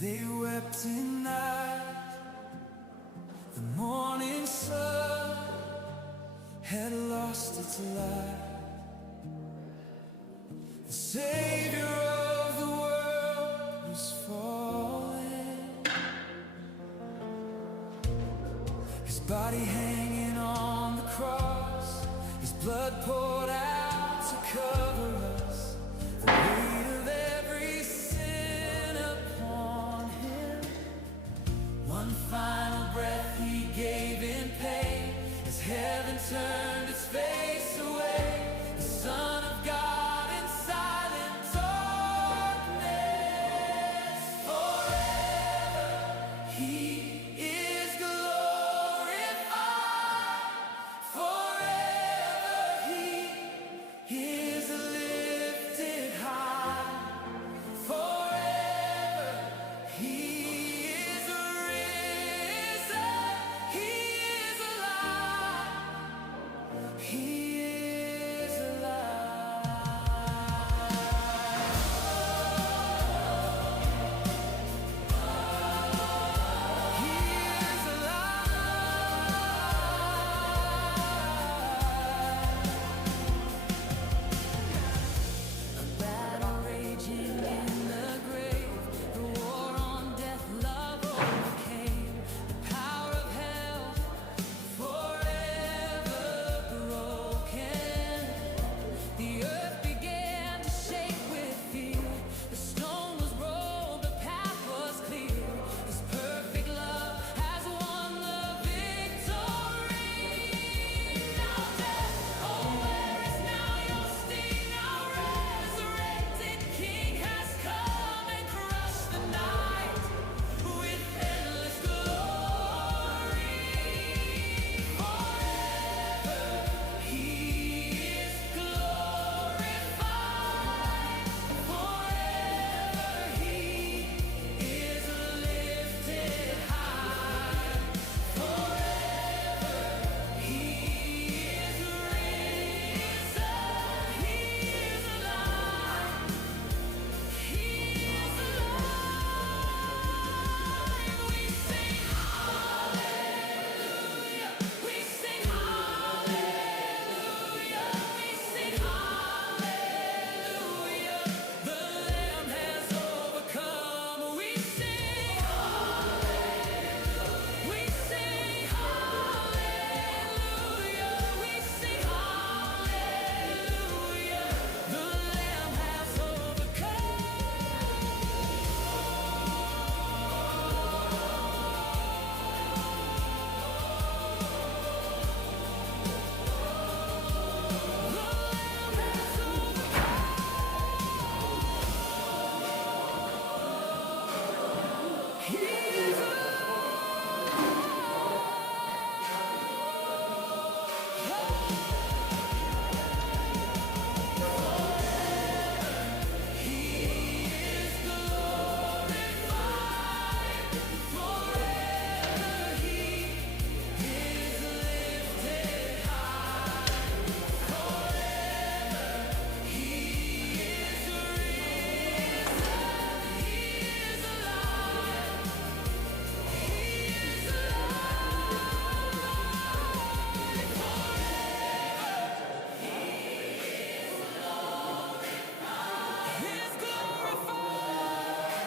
They wept in night. The morning sun had lost its light. The Savior of the world was falling. His body hanging on the cross, His blood poured out to cover us. The weight of every sin upon Him. One final breath He gave in pain as heaven turned its face away. The Son of God in silent darkness, forever He is glorified. Forever He is lifted high. Forever He is risen. He is alive. He is alive. He is alive. A battle raging in the grave. The war on death, love overcame. The power of hell forever broken. The earth began to shake with fear. The stone was rolled, the path was clear. His perfect love has won the victory. Now death, oh where is now your sting? Our resurrected King has come and crushed the night with endless glory. Forever He is glorified. Forever He is lifted high. Forever He is risen. He is alive. He is alive. We sing hallelujah. We sing hallelujah. We sing hallelujah. The Lamb has overcome. We sing hallelujah. We sing hallelujah. We sing hallelujah. The Lamb has overcome. He is glorified. Forever He is lifted high. Forever He is risen. He is alive. He is alive. He is glorified.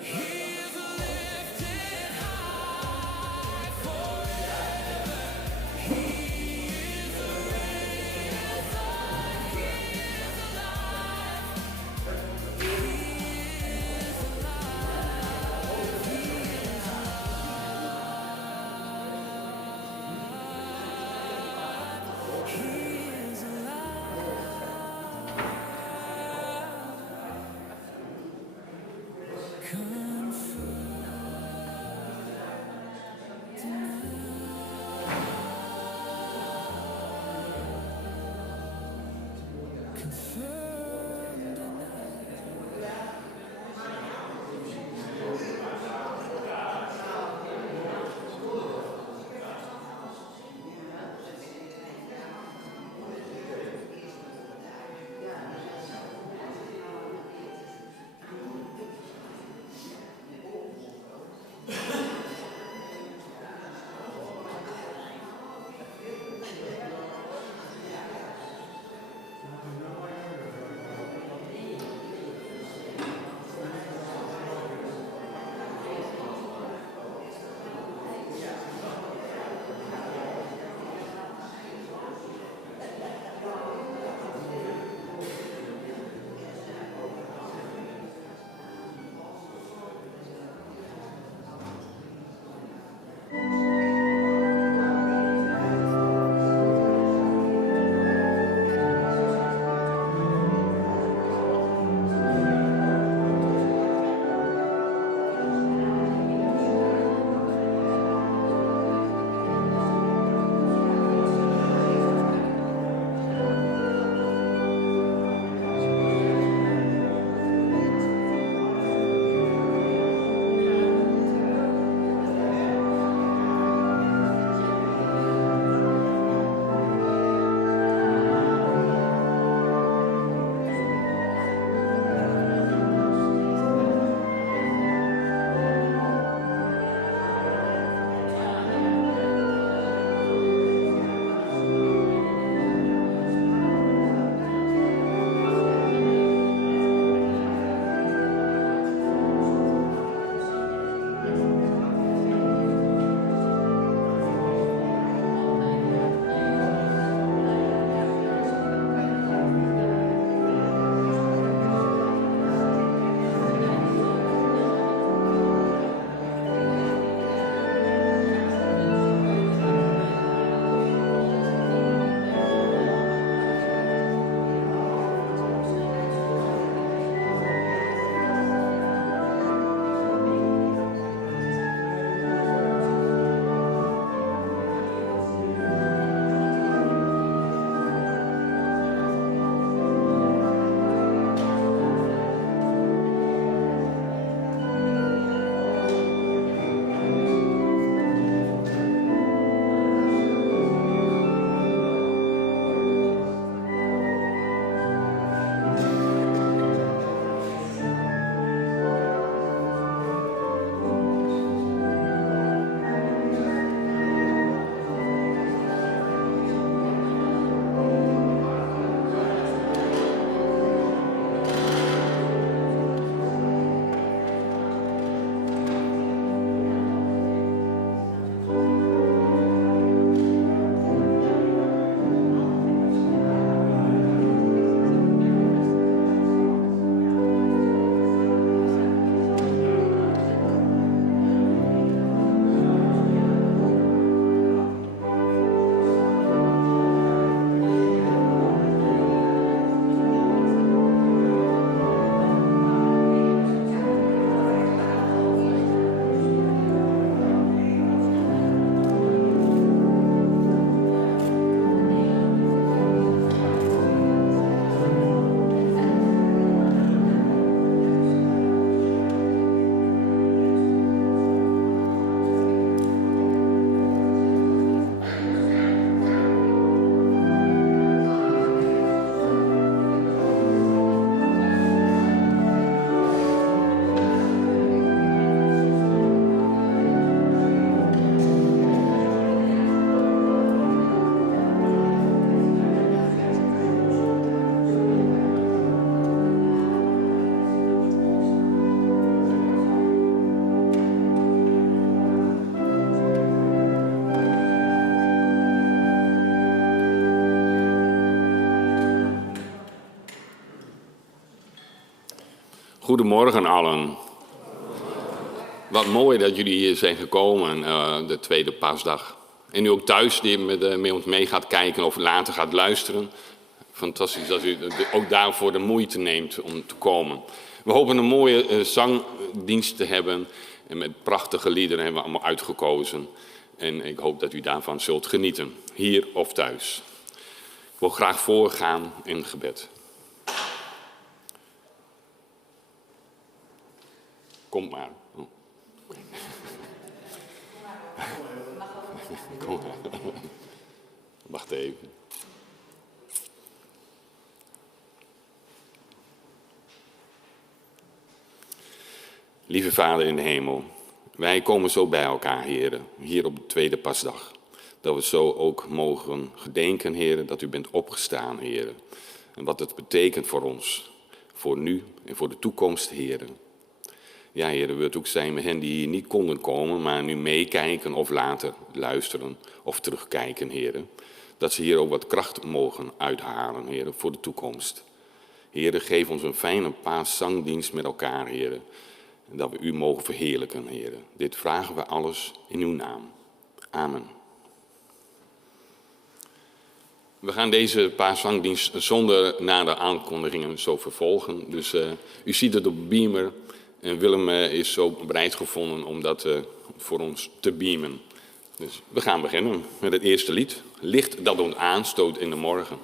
He is lifted high. Forever He is risen. He is alive. He is alive. He is alive. He is alive. Confirmed Goedemorgen allen. Wat mooi dat jullie hier zijn gekomen, de tweede paasdag. En u ook thuis die met ons mee gaat kijken of later gaat luisteren. Fantastisch dat u ook daarvoor de moeite neemt om te komen. We hopen een mooie zangdienst te hebben. En met prachtige liederen hebben we allemaal uitgekozen. En ik hoop dat u daarvan zult genieten, hier of thuis. Ik wil graag voorgaan in gebed. Kom maar. Oh. Kom maar. Wacht even. Lieve Vader in de hemel, wij komen zo bij elkaar, heren, hier op de tweede pasdag. Dat we zo ook mogen gedenken, heren, dat u bent opgestaan, heren. En wat het betekent voor ons, voor nu en voor de toekomst, heren. Ja, heren, wilt ook zijn met hen die hier niet konden komen, maar nu meekijken of later luisteren of terugkijken, heren. Dat ze hier ook wat kracht mogen uithalen, heren, voor de toekomst. Heren, geef ons een fijne paaszangdienst met elkaar, heren. En dat we u mogen verheerlijken, heren. Dit vragen we alles in uw naam. Amen. We gaan deze paaszangdienst zonder nader aankondigingen zo vervolgen. Dus u ziet het op beamer. En Willem is zo bereid gevonden om dat voor ons te beamen. Dus we gaan beginnen met het eerste lied. Licht dat ons aanstoot in de morgen.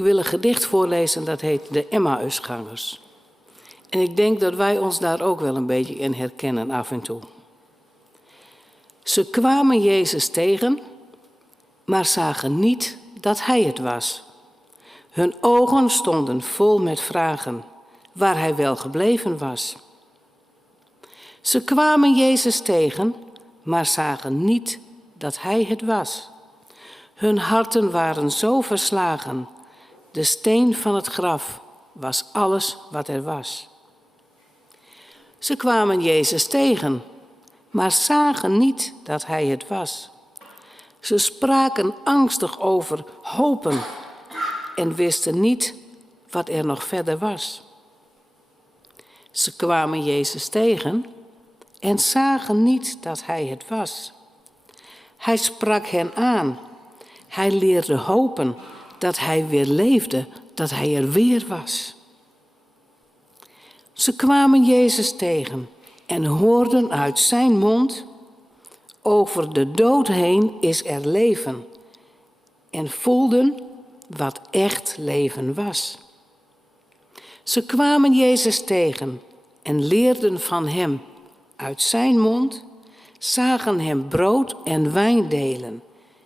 Ik wil een gedicht voorlezen dat heet De Emmausgangers. En ik denk dat wij ons daar ook wel een beetje in herkennen af en toe. Ze kwamen Jezus tegen, maar zagen niet dat Hij het was. Hun ogen stonden vol met vragen waar Hij wel gebleven was. Ze kwamen Jezus tegen, maar zagen niet dat Hij het was. Hun harten waren zo verslagen. De steen van het graf was alles wat er was. Ze kwamen Jezus tegen, maar zagen niet dat Hij het was. Ze spraken angstig over hopen en wisten niet wat er nog verder was. Ze kwamen Jezus tegen en zagen niet dat Hij het was. Hij sprak hen aan. Hij leerde hopen dat Hij weer leefde, dat Hij er weer was. Ze kwamen Jezus tegen en hoorden uit zijn mond: over de dood heen is er leven. En voelden wat echt leven was. Ze kwamen Jezus tegen en leerden van hem uit zijn mond, zagen hem brood en wijn delen,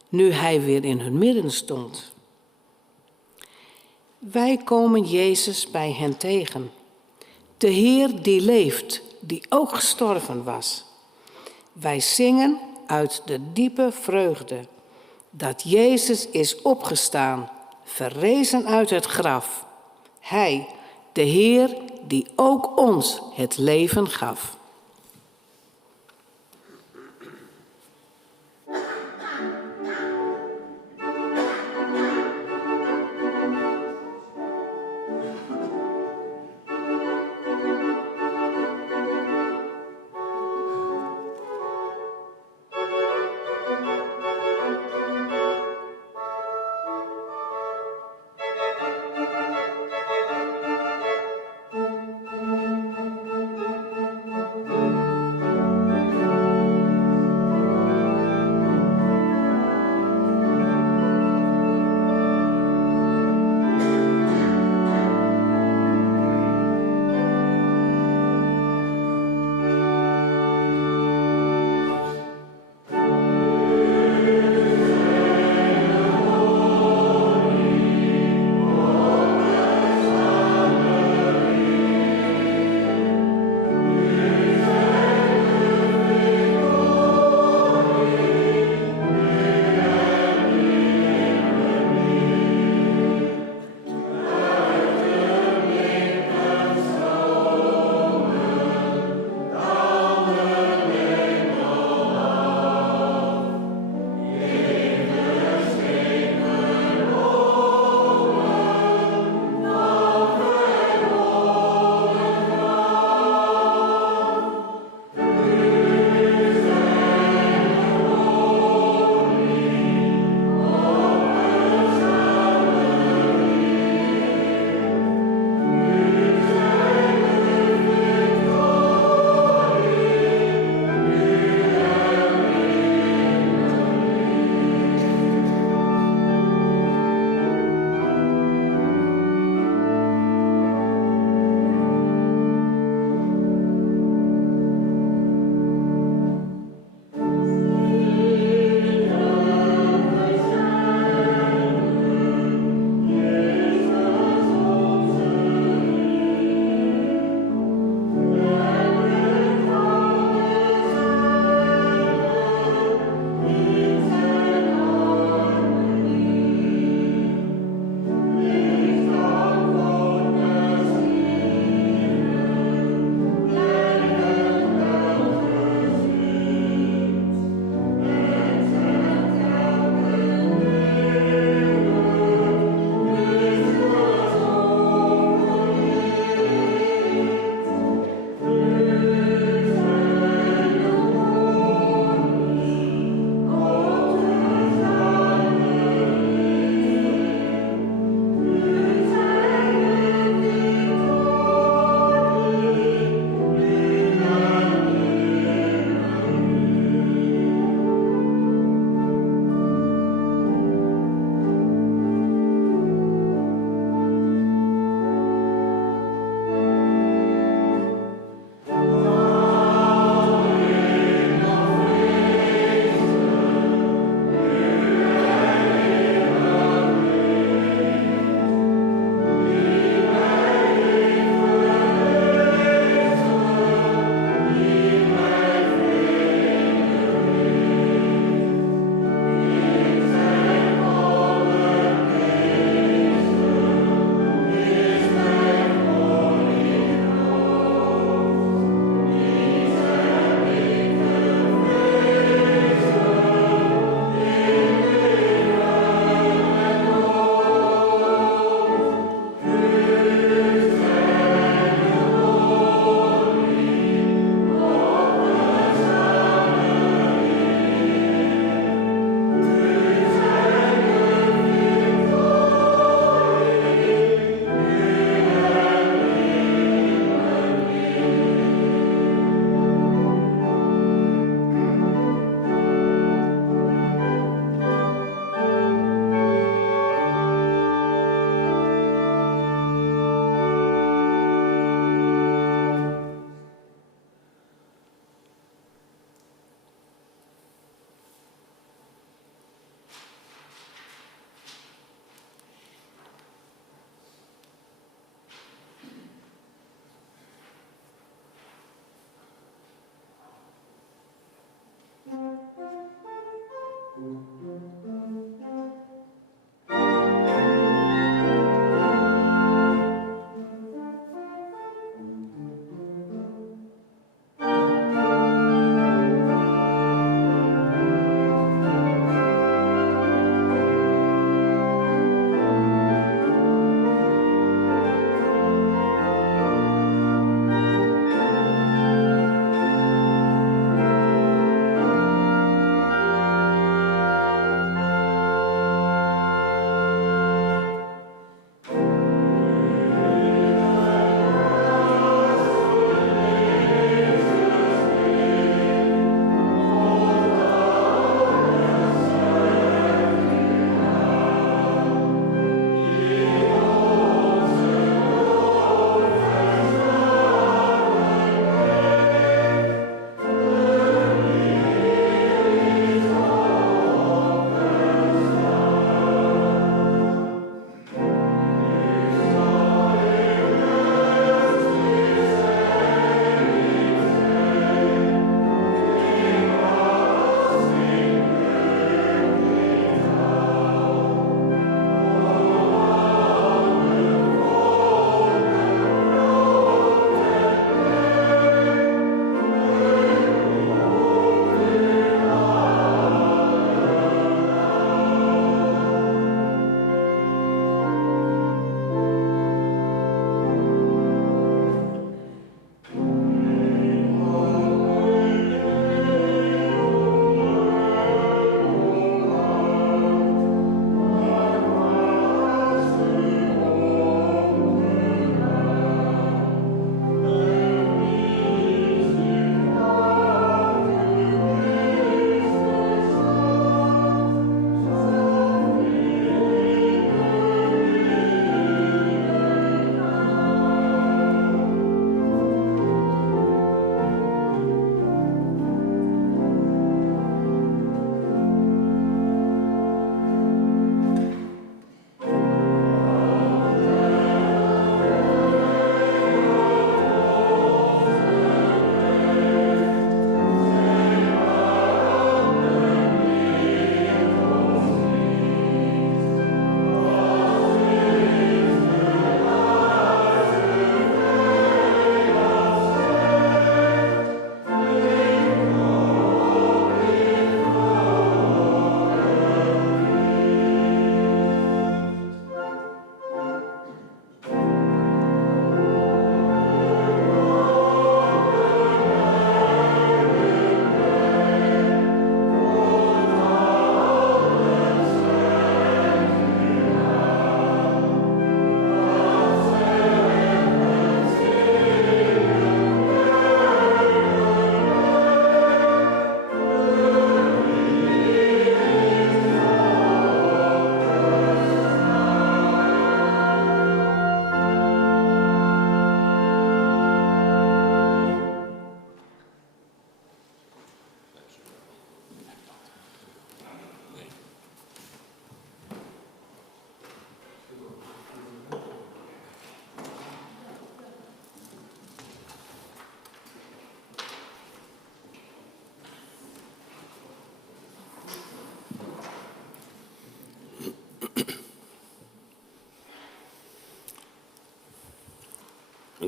nu hij weer in hun midden stond. Wij komen Jezus bij hen tegen, de Heer die leeft, die ook gestorven was. Wij zingen uit de diepe vreugde dat Jezus is opgestaan, verrezen uit het graf. Hij, de Heer die ook ons het leven gaf.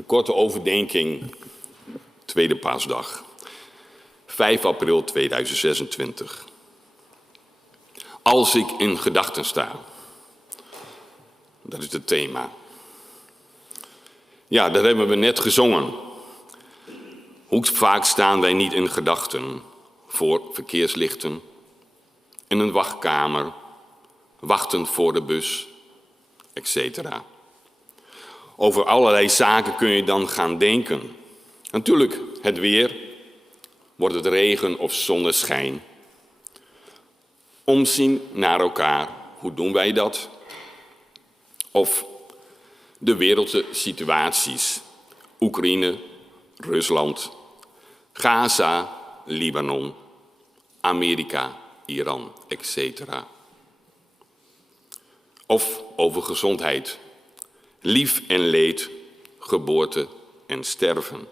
korte overdenking, tweede paasdag, 5 april 2026. Als ik in gedachten sta. Dat is het thema. Ja, dat hebben we net gezongen. Hoe vaak staan wij niet in gedachten voor verkeerslichten, in een wachtkamer, wachtend voor de bus, etc. Over allerlei zaken kun je dan gaan denken. Natuurlijk het weer, wordt het regen of zonneschijn. Omzien naar elkaar, hoe doen wij dat? Of de wereldse situaties, Oekraïne, Rusland, Gaza, Libanon, Amerika, Iran, etc. Of over gezondheid, lief en leed, geboorte en sterven.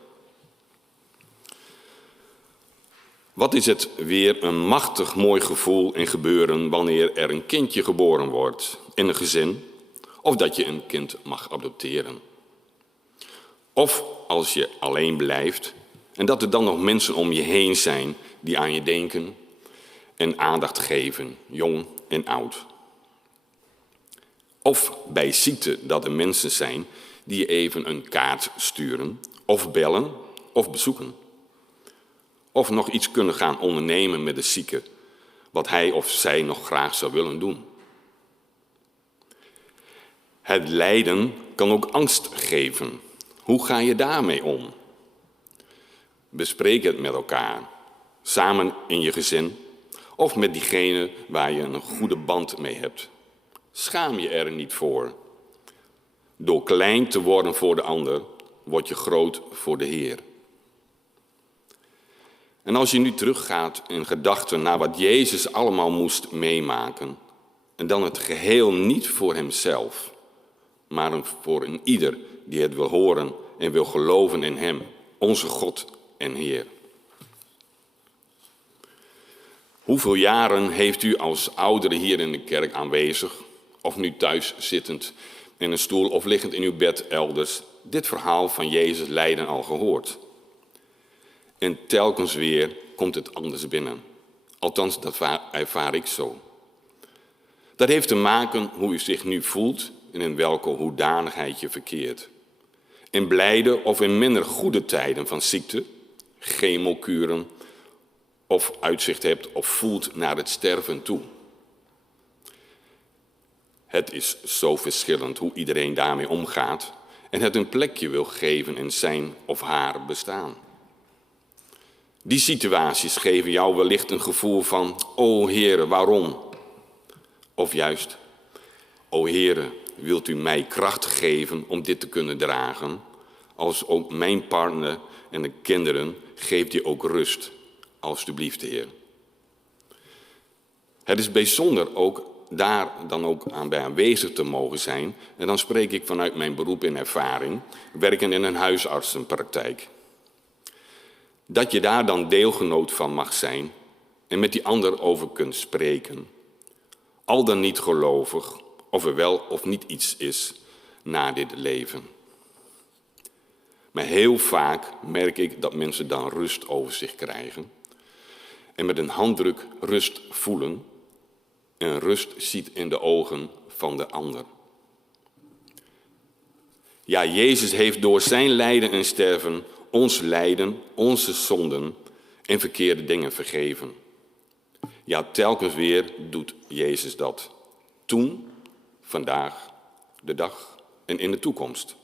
Wat is het weer een machtig mooi gevoel en gebeuren wanneer er een kindje geboren wordt in een gezin, of dat je een kind mag adopteren. Of als je alleen blijft en dat er dan nog mensen om je heen zijn die aan je denken en aandacht geven, jong en oud. Of bij ziekte dat er mensen zijn die je even een kaart sturen, of bellen, of bezoeken. Of nog iets kunnen gaan ondernemen met de zieke, wat hij of zij nog graag zou willen doen. Het lijden kan ook angst geven. Hoe ga je daarmee om? Bespreek het met elkaar, samen in je gezin of met diegene waar je een goede band mee hebt. Schaam je er niet voor. Door klein te worden voor de ander, word je groot voor de Heer. En als je nu teruggaat in gedachten naar wat Jezus allemaal moest meemaken, en dan het geheel niet voor hemzelf, maar voor een ieder die het wil horen en wil geloven in hem, onze God en Heer. Hoeveel jaren heeft u als oudere hier in de kerk aanwezig, of nu thuis zittend in een stoel of liggend in uw bed elders, dit verhaal van Jezus lijden al gehoord? En telkens weer komt het anders binnen. Althans, dat ervaar ik zo. Dat heeft te maken hoe u zich nu voelt en in welke hoedanigheid je verkeert. In blijde of in minder goede tijden van ziekte, chemokuren of uitzicht hebt of voelt naar het sterven toe. Het is zo verschillend hoe iedereen daarmee omgaat en het een plekje wil geven in zijn of haar bestaan. Die situaties geven jou wellicht een gevoel van, o Heere, waarom? Of juist, o Heere, wilt u mij kracht geven om dit te kunnen dragen? Als ook mijn partner en de kinderen, geeft u ook rust, alstublieft, Heer. Het is bijzonder ook daar dan ook aan bij aanwezig te mogen zijn. En dan spreek ik vanuit mijn beroep en ervaring, werken in een huisartsenpraktijk. Dat je daar dan deelgenoot van mag zijn en met die ander over kunt spreken. Al dan niet gelovig, of er wel of niet iets is na dit leven. Maar heel vaak merk ik dat mensen dan rust over zich krijgen. En met een handdruk rust voelen en rust ziet in de ogen van de ander. Ja, Jezus heeft door zijn lijden en sterven ons lijden, onze zonden en verkeerde dingen vergeven. Ja, telkens weer doet Jezus dat. Toen, vandaag, de dag en in de toekomst.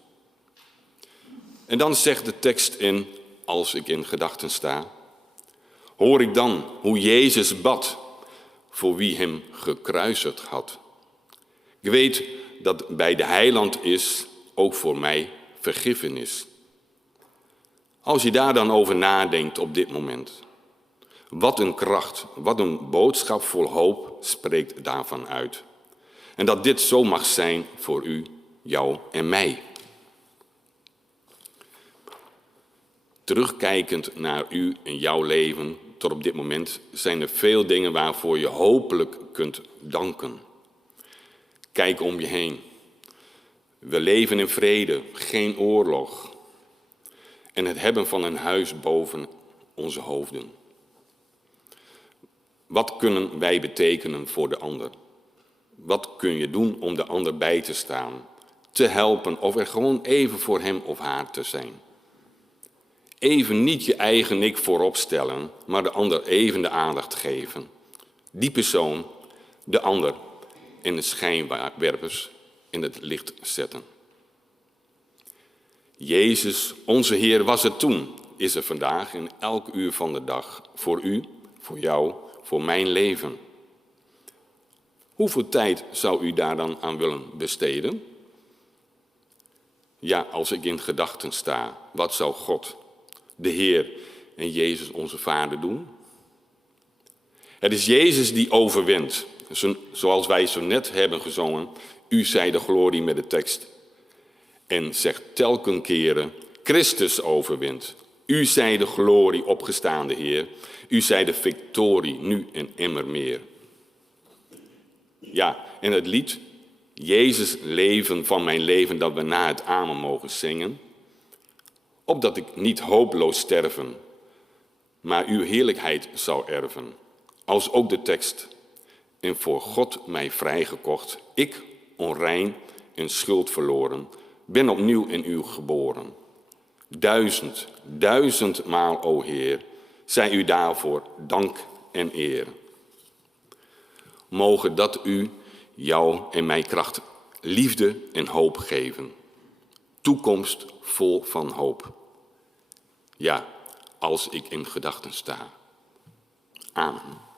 En dan zegt de tekst in, als ik in gedachten sta, hoor ik dan hoe Jezus bad voor wie hem gekruisigd had. Ik weet dat bij de heiland is ook voor mij vergiffenis. Als je daar dan over nadenkt op dit moment, wat een kracht, wat een boodschap vol hoop spreekt daarvan uit. En dat dit zo mag zijn voor u, jou en mij. Terugkijkend naar u en jouw leven tot op dit moment zijn er veel dingen waarvoor je hopelijk kunt danken. Kijk om je heen. We leven in vrede, geen oorlog. en het hebben van een huis boven onze hoofden. Wat kunnen wij betekenen voor de ander? Wat kun je doen om de ander bij te staan, te helpen of er gewoon even voor hem of haar te zijn? Even niet je eigen ik voorop stellen, maar de ander even de aandacht geven. Die persoon, de ander, in de schijnwerpers in het licht zetten. Jezus, onze Heer, was er toen, is er vandaag in elk uur van de dag. Voor u, voor jou, voor mijn leven. Hoeveel tijd zou u daar dan aan willen besteden? Ja, als ik in gedachten sta, wat zou God, de Heer en Jezus onze Vader doen? Het is Jezus die overwint. Zoals wij zo net hebben gezongen, u zij de glorie met de tekst. En zegt telkens keren, Christus overwint. U zij de glorie, opgestaande Heer. U zij de victorie, nu en immer meer. Ja, en het lied, Jezus leven van mijn leven, dat we na het amen mogen zingen. Opdat ik niet hopeloos sterven, maar uw heerlijkheid zou erven. Als ook de tekst, en voor God mij vrijgekocht, ik, onrein en schuld verloren, ben opnieuw in u geboren. 1000 maal, o Heer, zij u daarvoor dank en eer. Mogen dat u, jou en mij kracht, liefde en hoop geven. Toekomst vol van hoop. Ja, als ik in gedachten sta. Amen.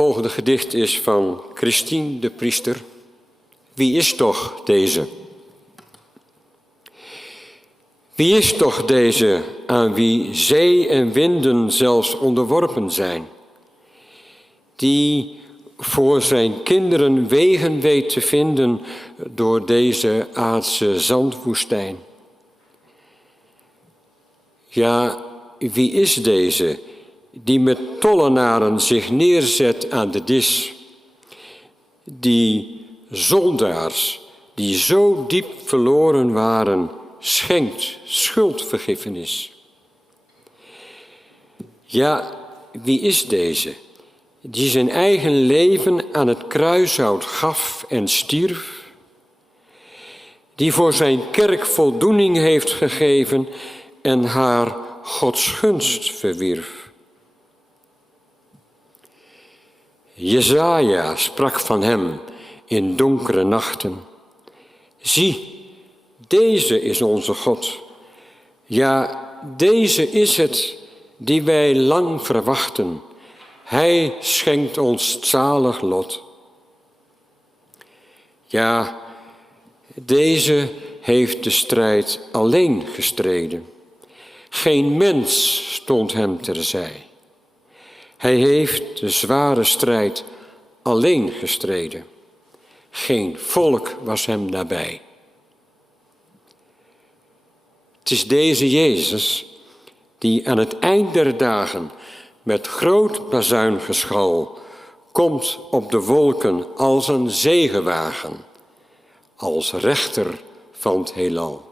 volgende gedicht is van Christine de Priester. Wie is toch deze? Wie is toch deze aan wie zee en winden zelfs onderworpen zijn? Die voor zijn kinderen wegen weet te vinden door deze aardse zandwoestijn. Ja, wie is deze die met tollenaren zich neerzet aan de dis? Die zondaars die zo diep verloren waren, schenkt schuldvergiffenis. Ja, wie is deze die zijn eigen leven aan het kruishout gaf en stierf? Die voor zijn kerk voldoening heeft gegeven en haar Gods gunst verwierf. Jesaja sprak van hem in donkere nachten. Zie, deze is onze God. Ja, deze is het die wij lang verwachten. Hij schenkt ons zalig lot. Ja, deze heeft de strijd alleen gestreden. Geen mens stond hem terzij. Hij heeft de zware strijd alleen gestreden. Geen volk was hem nabij. Het is deze Jezus die aan het eind der dagen met groot bazuingeschal komt op de wolken als een zegewagen, als rechter van het heelal.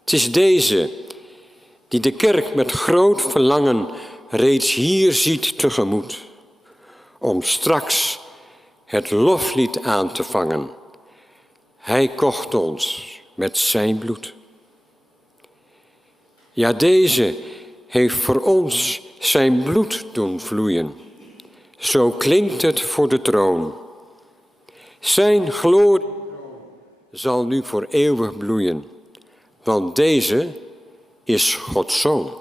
Het is deze die de kerk met groot verlangen reeds hier ziet tegemoet, om straks het loflied aan te vangen. Hij kocht ons met zijn bloed. Ja, deze heeft voor ons zijn bloed doen vloeien. Zo klinkt het voor de troon. Zijn glorie zal nu voor eeuwig bloeien, want deze is Gods Zoon.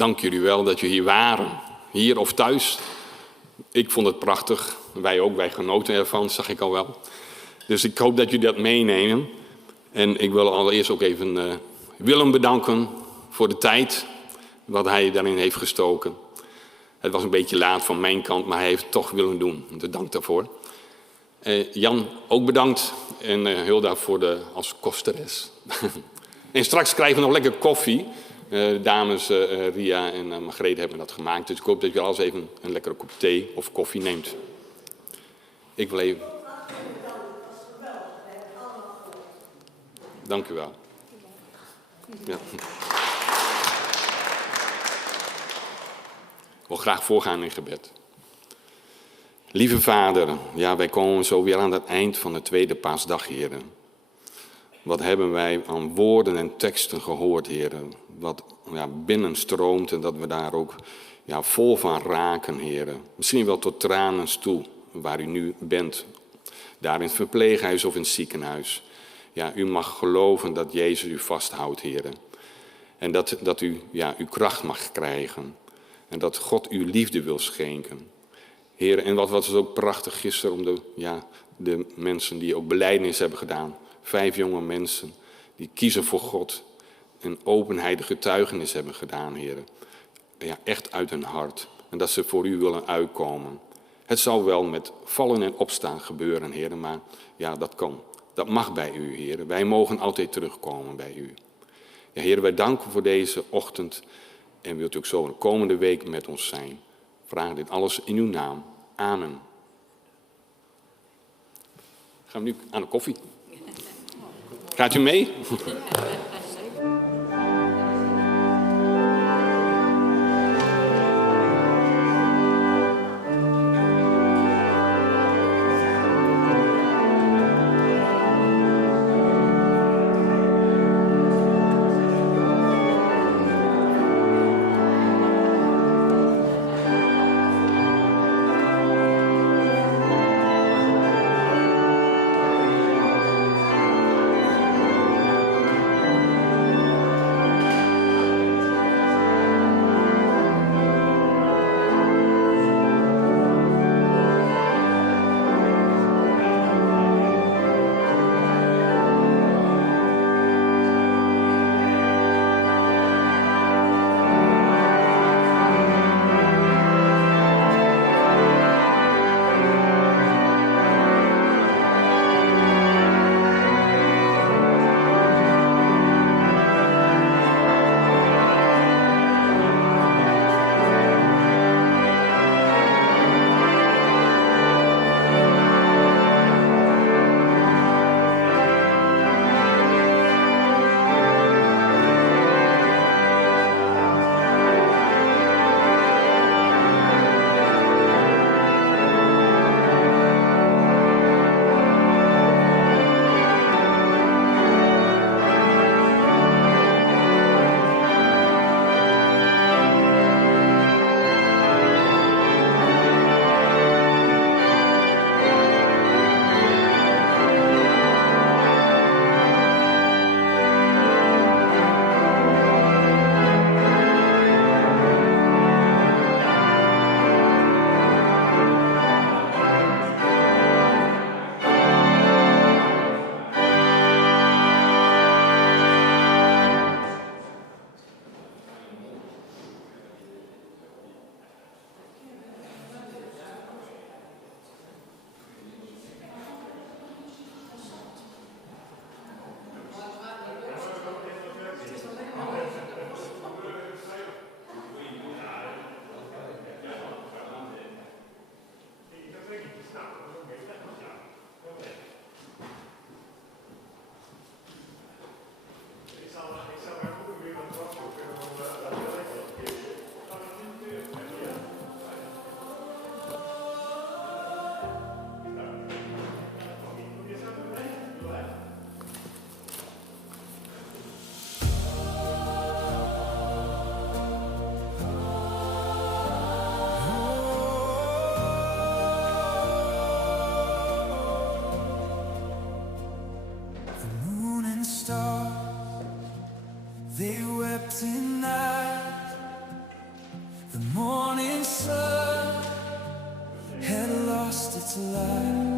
dank jullie wel dat jullie hier waren. Hier of thuis. Ik vond het prachtig. Wij ook, wij genoten ervan, zag ik al wel. Dus ik hoop dat jullie dat meenemen. En ik wil allereerst ook even Willem bedanken voor de tijd wat hij daarin heeft gestoken. Het was een beetje laat van mijn kant, maar hij heeft het toch willen doen. Dus dank daarvoor. Jan, ook bedankt. En Hulda als kosteres. En straks krijgen we nog lekker koffie. Dames Ria en Margreet hebben dat gemaakt. Dus ik hoop dat je alles even een lekkere kop thee of koffie neemt. Ik wil even... Dank u wel. Ja. Ik wil graag voorgaan in gebed. Lieve Vader, ja, wij komen zo weer aan het eind van de tweede paasdag, heren. Wat hebben wij aan woorden en teksten gehoord, heren. Wat binnenstroomt en dat we daar ook vol van raken, heren. Misschien wel tot tranen toe, waar u nu bent. Daar in het verpleeghuis of in het ziekenhuis. Ja, u mag geloven dat Jezus u vasthoudt, heren. En dat u uw kracht mag krijgen. En dat God uw liefde wil schenken. Heren, en wat was ook prachtig gisteren om de mensen die ook belijdenis hebben gedaan. 5 jonge mensen die kiezen voor God. En openheid getuigenis hebben gedaan, heren. Ja, echt uit hun hart. En dat ze voor u willen uitkomen. Het zal wel met vallen en opstaan gebeuren, heren. Maar ja, dat kan. Dat mag bij u, heren. Wij mogen altijd terugkomen bij u. Ja, heren, wij danken voor deze ochtend. En wilt u ook zo de komende week met ons zijn. Vraag dit alles in uw naam. Amen. Gaan we nu aan de koffie. Gaat u mee? It's alive.